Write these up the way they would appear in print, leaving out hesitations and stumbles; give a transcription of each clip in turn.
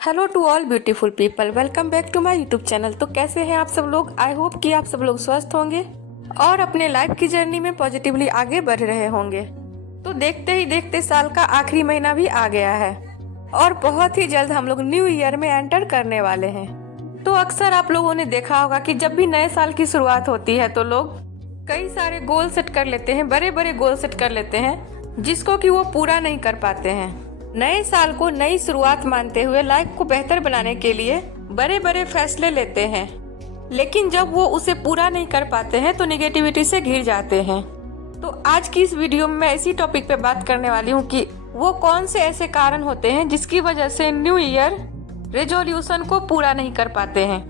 Hello to all beautiful people, welcome back to my YouTube channel. तो कैसे हैं आप सब लोग? आई होप कि आप सब लोग स्वस्थ होंगे और अपने लाइफ की जर्नी में पॉजिटिवली आगे बढ़ रहे होंगे। तो देखते ही देखते साल का आखिरी महीना भी आ गया है और बहुत ही जल्द हम लोग न्यू ईयर में एंटर करने वाले हैं। तो अक्सर आप लोगों ने देखा होगा कि जब भी नए साल की शुरुआत होती है तो लोग कई सारे गोल सेट कर लेते हैं, बड़े बड़े गोल सेट कर लेते हैं जिसको कि वो पूरा नहीं कर पाते हैं। नए साल को नई शुरुआत मानते हुए लाइफ को बेहतर बनाने के लिए बड़े बड़े फैसले लेते हैं, लेकिन जब वो उसे पूरा नहीं कर पाते हैं तो निगेटिविटी से घिर जाते हैं। तो आज की इस वीडियो में मैं इसी टॉपिक पे बात करने वाली हूँ कि वो कौन से ऐसे कारण होते हैं जिसकी वजह से न्यू ईयर रेजोल्यूशन को पूरा नहीं कर पाते हैं,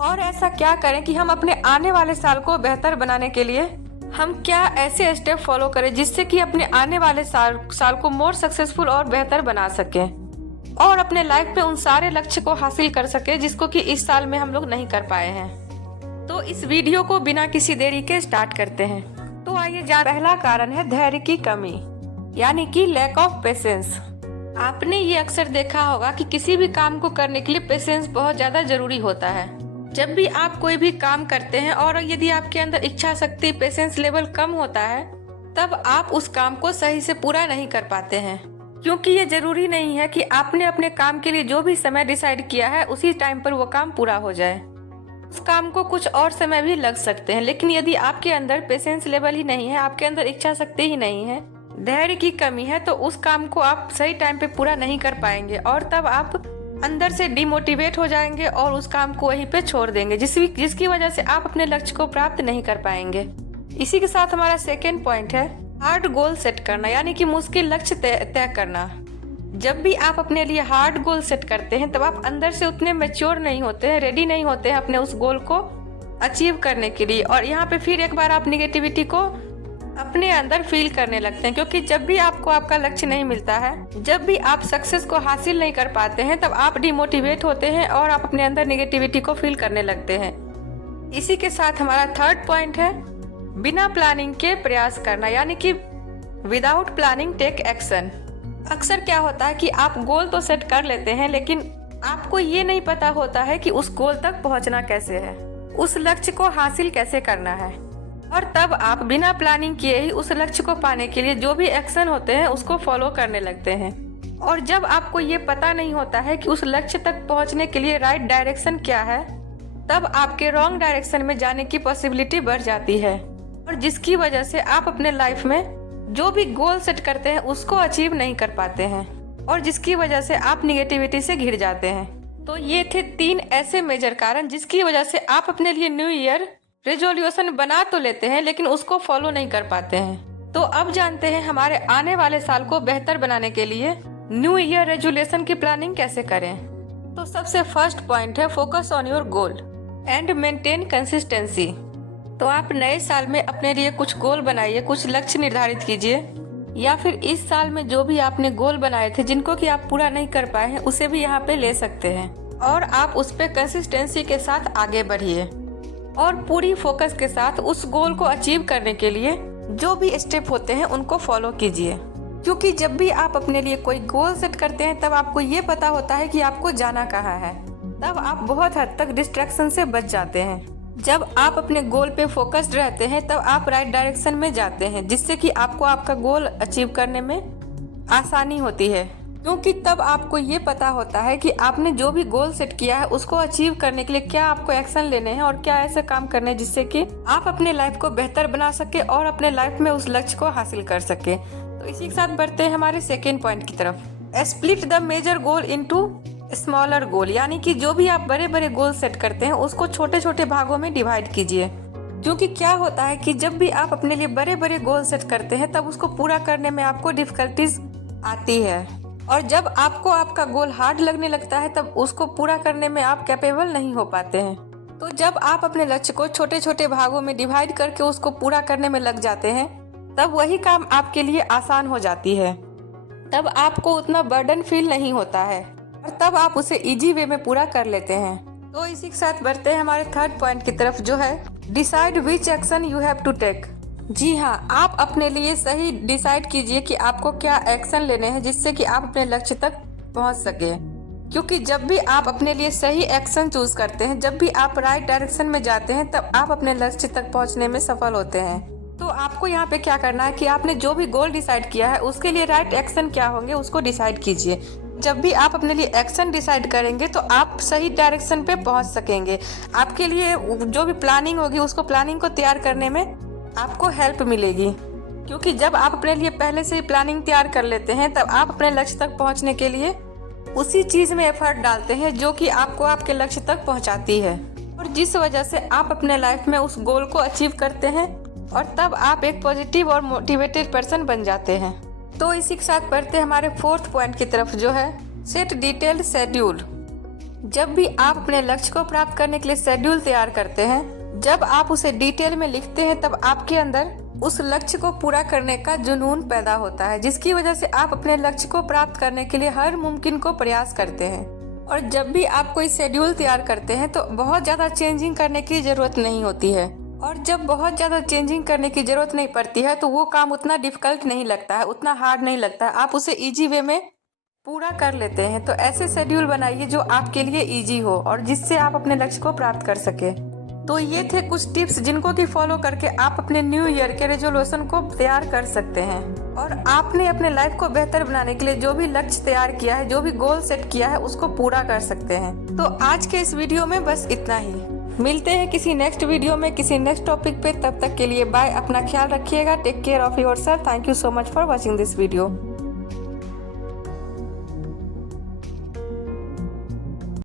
और ऐसा क्या करें कि हम अपने आने वाले साल को बेहतर बनाने के लिए हम क्या ऐसे स्टेप फॉलो करें जिससे कि अपने आने वाले साल को मोर सक्सेसफुल और बेहतर बना सकें और अपने लाइफ में उन सारे लक्ष्य को हासिल कर सके जिसको कि इस साल में हम लोग नहीं कर पाए हैं। तो इस वीडियो को बिना किसी देरी के स्टार्ट करते हैं। तो आइए पहला कारण है धैर्य की कमी, यानी कि लैक ऑफ पेशेंस। आपने ये अक्सर देखा होगा कि किसी भी काम को करने के लिए पेशेंस बहुत ज्यादा जरूरी होता है। जब भी आप कोई भी काम करते हैं और यदि आपके अंदर इच्छा शक्ति, पेशेंस लेवल कम होता है, तब आप उस काम को सही से पूरा नहीं कर पाते हैं, क्योंकि ये जरूरी नहीं है कि आपने अपने काम के लिए जो भी समय डिसाइड किया है उसी टाइम पर वो काम पूरा हो जाए। उस काम को कुछ और समय भी लग सकते हैं, लेकिन यदि आपके अंदर पेशेंस लेवल ही नहीं है, आपके अंदर इच्छा शक्ति ही नहीं है, धैर्य की कमी है, तो उस काम को आप सही टाइम पे पूरा नहीं कर पाएंगे और तब आप अंदर से डिमोटिवेट हो जाएंगे और उस काम को वहीं पे छोड़ देंगे, जिसकी वजह से आप अपने लक्ष्य को प्राप्त नहीं कर पाएंगे। इसी के साथ हमारा सेकेंड पॉइंट है हार्ड गोल सेट करना, यानी कि मुश्किल लक्ष्य तय करना। जब भी आप अपने लिए हार्ड गोल सेट करते हैं तब आप अंदर से उतने मैच्योर नहीं होते हैं, रेडी नहीं होते हैं अपने उस गोल को अचीव करने के लिए, और यहाँ पे फिर एक बार आप निगेटिविटी को अपने अंदर फील करने लगते हैं, क्योंकि जब भी आपको आपका लक्ष्य नहीं मिलता है, जब भी आप सक्सेस को हासिल नहीं कर पाते हैं, तब आप डिमोटिवेट होते हैं और आप अपने अंदर निगेटिविटी को फील करने लगते हैं। इसी के साथ हमारा थर्ड पॉइंट है बिना प्लानिंग के प्रयास करना, यानी कि विदाउट प्लानिंग टेक एक्शन। अक्सर क्या होता है कि आप गोल तो सेट कर लेते हैं, लेकिन आपको ये नहीं पता होता है कि उस गोल तक पहुंचना कैसे है, उस लक्ष्य को हासिल कैसे करना है, और तब आप बिना प्लानिंग किए ही उस लक्ष्य को पाने के लिए जो भी एक्शन होते हैं उसको फॉलो करने लगते हैं। और जब आपको ये पता नहीं होता है कि उस लक्ष्य तक पहुंचने के लिए राइट डायरेक्शन क्या है, तब आपके रॉन्ग डायरेक्शन में जाने की पॉसिबिलिटी बढ़ जाती है, और जिसकी वजह से आप अपने लाइफ में जो भी गोल सेट करते हैं उसको अचीव नहीं कर पाते हैं, और जिसकी वजह से आप निगेटिविटी से घिर जाते हैं। तो ये थे 3 ऐसे मेजर कारण जिसकी वजह से आप अपने लिए न्यू ईयर रेजोल्यूशन बना तो लेते हैं लेकिन उसको फॉलो नहीं कर पाते हैं। तो अब जानते हैं हमारे आने वाले साल को बेहतर बनाने के लिए न्यू ईयर रेजोल्यूशन की प्लानिंग कैसे करें। तो सबसे फर्स्ट पॉइंट है focus on your goal and maintain consistency. तो आप नए साल में अपने लिए कुछ गोल बनाइए, कुछ लक्ष्य निर्धारित कीजिए, या फिर इस साल में जो भी आपने गोल बनाए थे जिनको कि आप पूरा नहीं कर पाए हैं उसे भी यहाँ पे ले सकते हैं, और आप उस पे कंसिस्टेंसी के साथ आगे बढ़िए और पूरी फोकस के साथ उस गोल को अचीव करने के लिए जो भी स्टेप होते हैं उनको फॉलो कीजिए। क्योंकि जब भी आप अपने लिए कोई गोल सेट करते हैं तब आपको ये पता होता है कि आपको जाना कहाँ है, तब आप बहुत हद तक डिस्ट्रैक्शन से बच जाते हैं। जब आप अपने गोल पे फोकस्ड रहते हैं तब आप राइट डायरेक्शन में जाते हैं, जिससे कि आपको आपका गोल अचीव करने में आसानी होती है, क्योंकि तब आपको ये पता होता है कि आपने जो भी गोल सेट किया है उसको अचीव करने के लिए क्या आपको एक्शन लेने हैं और क्या ऐसे काम करने हैं जिससे कि आप अपने लाइफ को बेहतर बना सके और अपने लाइफ में उस लक्ष्य को हासिल कर सके। तो इसी के साथ बढ़ते हैं हमारे सेकेंड पॉइंट की तरफ। Split the major goal into smaller goal, यानी कि जो भी आप बड़े बड़े गोल सेट करते हैं उसको छोटे छोटे भागों में डिवाइड कीजिए। क्योंकि क्या होता है कि जब भी आप अपने लिए बड़े बड़े गोल सेट करते हैं तब उसको पूरा करने में आपको डिफिकल्टीज आती है, और जब आपको आपका गोल हार्ड लगने लगता है तब उसको पूरा करने में आप कैपेबल नहीं हो पाते हैं। तो जब आप अपने लक्ष्य को छोटे छोटे भागों में डिवाइड करके उसको पूरा करने में लग जाते हैं तब वही काम आपके लिए आसान हो जाती है, तब आपको उतना बर्डन फील नहीं होता है और तब आप उसे इजी वे में पूरा कर लेते हैं। तो इसी के साथ बढ़ते हैं हमारे थर्ड पॉइंट की तरफ, जो है decide which action you have to take. जी हाँ, आप अपने लिए सही डिसाइड कीजिए कि आपको क्या एक्शन लेने हैं जिससे कि आप अपने लक्ष्य तक पहुंच सके। क्योंकि जब भी आप अपने लिए सही एक्शन चूज करते हैं, जब भी आप राइट डायरेक्शन में जाते हैं, तब आप अपने लक्ष्य तक पहुंचने में सफल होते हैं। तो आपको यहाँ पे क्या करना है कि आपने जो भी गोल डिसाइड किया है उसके लिए राइट एक्शन क्या होंगे उसको डिसाइड कीजिए। जब भी आप अपने लिए एक्शन डिसाइड करेंगे तो आप सही डायरेक्शन पे पहुंच सकेंगे। आपके लिए जो भी प्लानिंग होगी उसको प्लानिंग को तैयार करने में आपको हेल्प मिलेगी, क्योंकि जब आप अपने लिए पहले से ही प्लानिंग तैयार कर लेते हैं तब आप अपने लक्ष्य तक पहुंचने के लिए उसी चीज में एफर्ट डालते हैं जो कि आपको आपके लक्ष्य तक पहुंचाती है, और जिस वजह से आप अपने लाइफ में उस गोल को अचीव करते हैं और तब आप एक पॉजिटिव और मोटिवेटेड पर्सन बन जाते हैं। तो इसी के साथ बढ़ते हैं हमारे 4th पॉइंट की तरफ, जो है सेट डिटेल्ड शेड्यूल। जब भी आप अपने लक्ष्य को प्राप्त करने के लिए शेड्यूल तैयार करते हैं, जब आप उसे डिटेल में लिखते हैं, तब आपके अंदर उस लक्ष्य को पूरा करने का जुनून पैदा होता है, जिसकी वजह से आप अपने लक्ष्य को प्राप्त करने के लिए हर मुमकिन को प्रयास करते हैं। और जब भी आप कोई शेड्यूल तैयार करते हैं तो बहुत ज्यादा चेंजिंग करने की जरूरत नहीं होती है, और जब बहुत ज्यादा चेंजिंग करने की जरूरत नहीं पड़ती है तो वो काम उतना डिफिकल्ट नहीं लगता है, उतना हार्ड नहीं लगता है, आप उसे इजी वे में पूरा कर लेते हैं। तो ऐसे शेड्यूल बनाइए जो आपके लिए इजी हो और जिससे आप अपने लक्ष्य को प्राप्त कर सके। तो ये थे कुछ टिप्स जिनको कि फॉलो करके आप अपने न्यू ईयर के रेजोल्यूशन को तैयार कर सकते हैं, और आपने अपने लाइफ को बेहतर बनाने के लिए जो भी लक्ष्य तैयार किया है, जो भी गोल सेट किया है, उसको पूरा कर सकते हैं। तो आज के इस वीडियो में बस इतना ही। मिलते हैं किसी नेक्स्ट वीडियो में किसी नेक्स्ट टॉपिक पे। तब तक के लिए बाय, अपना ख्याल रखिएगा। Take care of yourself. Thank you so much for watching this video.